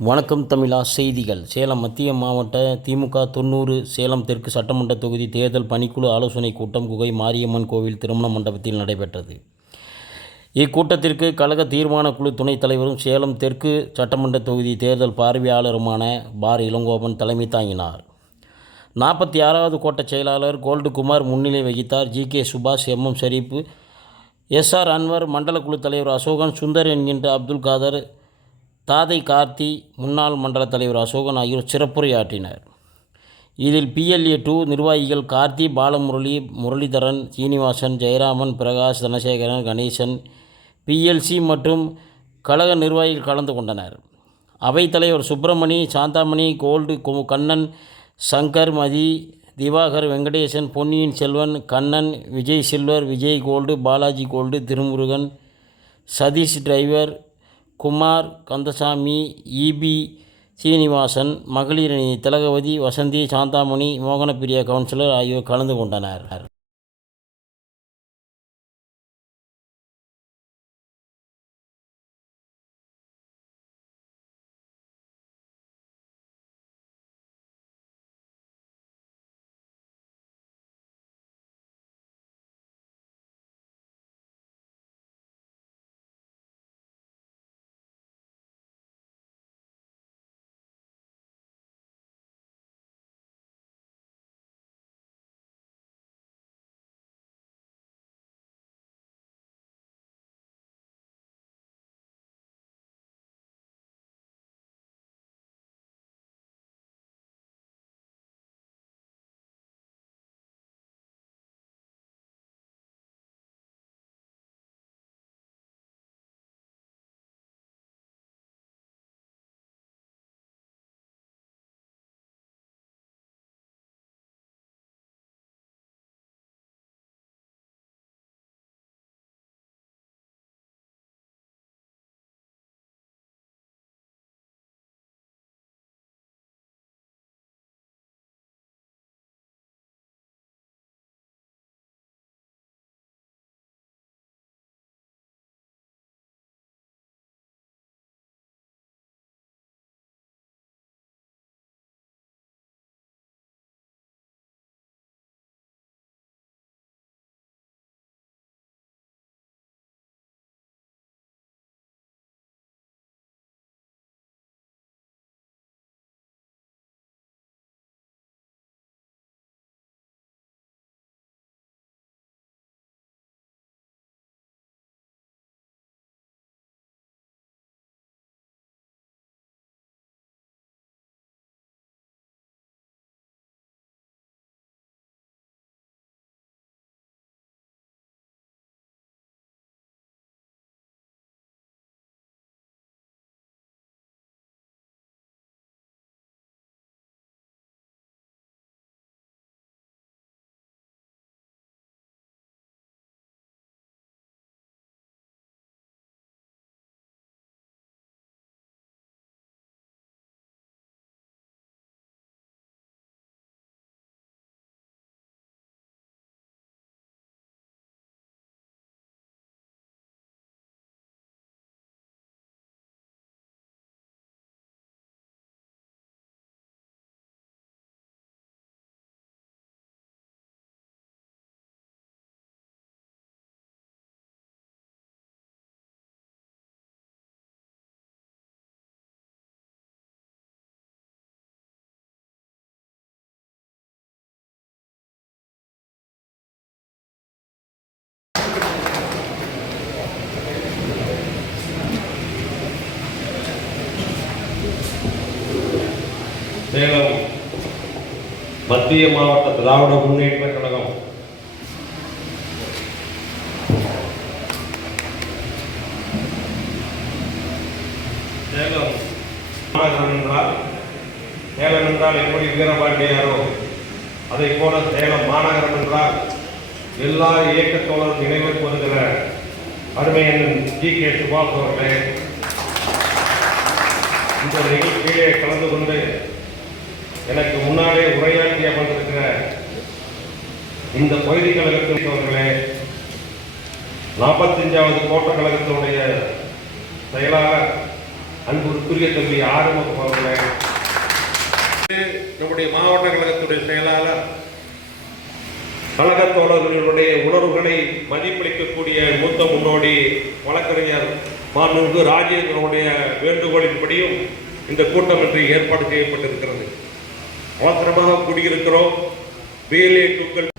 வணக்கம் தமிழா செய்திகள். சேலம் மத்திய மாவட்ட திமுக தொண்ணூறு சேலம் தெற்கு சட்டமன்ற தொகுதி தேர்தல் பணிக்குழு ஆலோசனைக் கூட்டம் குகை மாரியம்மன் கோவில் திருமண மண்டபத்தில் நடைபெற்றது. இக்கூட்டத்திற்கு கழக தீர்மான குழு துணைத் தலைவரும் சேலம் தெற்கு சட்டமன்ற தொகுதி தேர்தல் பார்வையாளருமான பார் இளங்கோவன் தலைமை தாங்கினார். நாற்பத்தி ஆறாவது கோட்ட செயலாளர் கோல்டுகுமார் முன்னிலை வகித்தார். G. K. Subash M. M. Sharif SR Anwar மண்டல குழு தலைவர் அசோகன் சுந்தர் என்கின்ற அப்துல் காதர் தாதை கார்த்தி முன்னாள் மண்டல தலைவர் அசோகன் ஆகியோர் சிறப்புரையாற்றினர். இதில் பிஎல்ஏ டூ நிர்வாகிகள் கார்த்தி பாலமுரளி முரளிதரன் சீனிவாசன் ஜெயராமன் பிரகாஷ் தனசேகரன் கணேசன் பிஎல்சி மற்றும் கழக நிர்வாகிகள் கலந்து கொண்டனர். அவைத்தலைவர் சுப்பிரமணி சாந்தாமணி கோல்டு கு- Kannan Sankar Mathi Diwakar Venkatesan Ponniyin Selvan Kannan Vijay silver Vijay gold Balaji gold Thirumurugan Sathish driver Kumar Kandasamy EB Srinivasan மகளிரணி திலகவதி வசந்தி சாந்தாமணி மோகனப்பிரியா கவுன்சிலர் ஆகியோர் கலந்து கொண்டனர். சேலம் மத்திய மாவட்ட திராவிட முன்னேற்ற கழகம். சேலம் மாநகரம் என்றால் சேலம் என்றால் எப்படி வீரபாண்டியாரோ. அதை போல சேலம் மாநகரம் என்றால் எல்லா இயக்கத்தோழர் நினைவு கூறுகிற அருமையன் ஜி. கே. சுபாஷ் அவர்களே. இந்த நிகழ்ச்சியிலே கலந்து கொண்டு இந்த பகுதி கழகத்தினர்களே நாற்பத்தஞ்சாவது கோட்ட கழகத்தினுடைய செயலாளர் அன்புக்குரிய தம்பி ஆறுமுகம் அவர்களே. நம்முடைய மாவட்ட கழகத்துடைய செயலாளர் கழக தோழர்களுடைய உணர்வுகளை மதிப்பளிக்கக்கூடிய மூத்த முன்னோடி வழக்கறிஞர் மாண்புமிகு ராஜேந்திரனுடைய வேண்டுகோளின்படியும் இந்த கூட்டம் இன்று ஏற்பாடு செய்யப்பட்டிருக்கிறது. அவசரமாக கூடியிருக்கிறோம். வேலை தூக்கல்